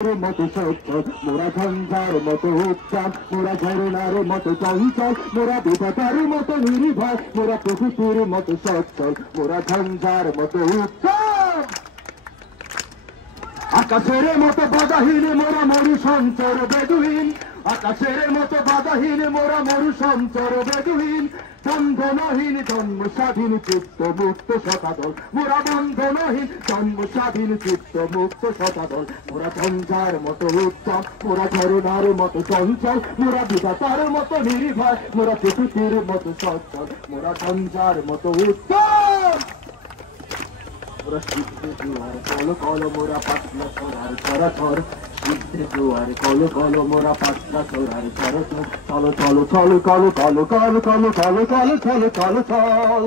মতো সচ্ছল মোরা ঝঞ্ঝার মতো উচ্চার মোরা ঝরনার মতো চঞ্চল মোরা বিধাতার মতো নির্ভয় মোরা প্রকৃতির মতো সচ্ছল মোরা ঝঞ্ঝার মতো উচ্চার আকাশের মতো বাধাহীন মোরা মরু সঞ্চর বেদুহীন আকাশের মতো বাধাহীন মোরা মরু সঞ্চর বেদুহীন বন্ধনহীন জন্ম স্বাধীন চিত্ত মুক্ত শতাদল মোরা বন্ধনহীন জন্ম স্বাধীন চিত্ত মুক্ত শতাদল মোরা ঝঞ্ঝার মতো উত্তম মোরা ঝরনার মতো চঞ্চল মোরা বিধাতার মতো নির্ভয় মোরা প্রকৃতির মতো সচ্ছল মোরা ঝঞ্ঝার মতো উত্তম মোরা সিদ্ধ জোয়ার কল কল মোরা পাতলা ছড়ার ছড়াছড় সিদ্ধ জোয়ার কল কল মোরা পাতলা ছড়ার ছড়াছড় চলো চলো চলো কলো কলো কলো কলো কলো কলো চলো চলো চল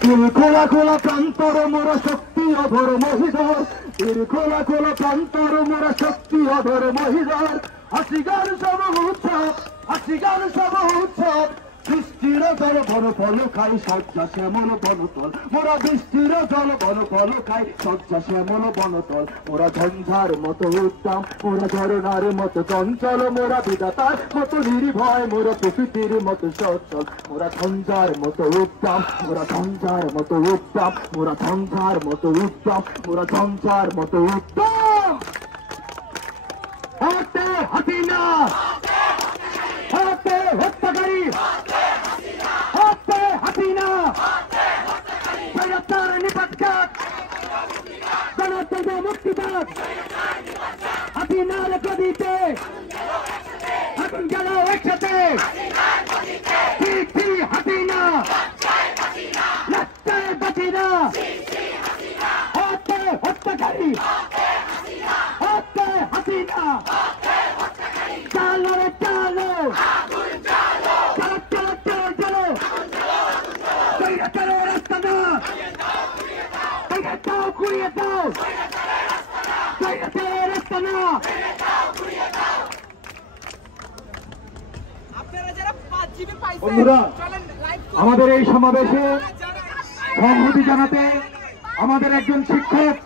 তীর খোলা খোলা প্রান্তর মোরা শক্তি অধর মহিধর তীর খোলা খোলা প্রান্তর মোরা শক্তি অধর মহিধর হাসিগার সব উৎসব হাসিগার সব উৎসব বৃষ্টির জল বন ফল খাই শয্যা শ্যামল বনতল মোরা বৃষ্টির জল বন ফল খাই শয্যা শ্যামল বনতল মোরা ঝঞ্ঝার মতো উত্তম মোরা ঝরনার মতো চঞ্চল মোরা বিধাতার মতো নির্ভয় মোরা প্রকৃতির মতো সচ্ছল মোরা ঝঞ্ঝার মতো উত্তম মোরা ঝঞ্ঝার মতো উত্তম মোরা ঝঞ্ঝার মতো উত্তম মোরা ঝঞ্ঝার মতো উত্তম হাতে হাসিনা হাতে হত্যাকারী হাতে হাসিনা স্বৈরাচার নিপাতকার গণতন্ত্র মুক্তিবাদ হাসিনার গদিতে আগুন জ্বালাও একসাথে হাসিনা রাস্তায় বাঁচিনা হাতে হত্যাকারী হাতে হাসিনা চালো রে চালো বন্ধুরা আমাদের এই সমাবেশে সংহতি জানাতে আমাদের একজন শিক্ষক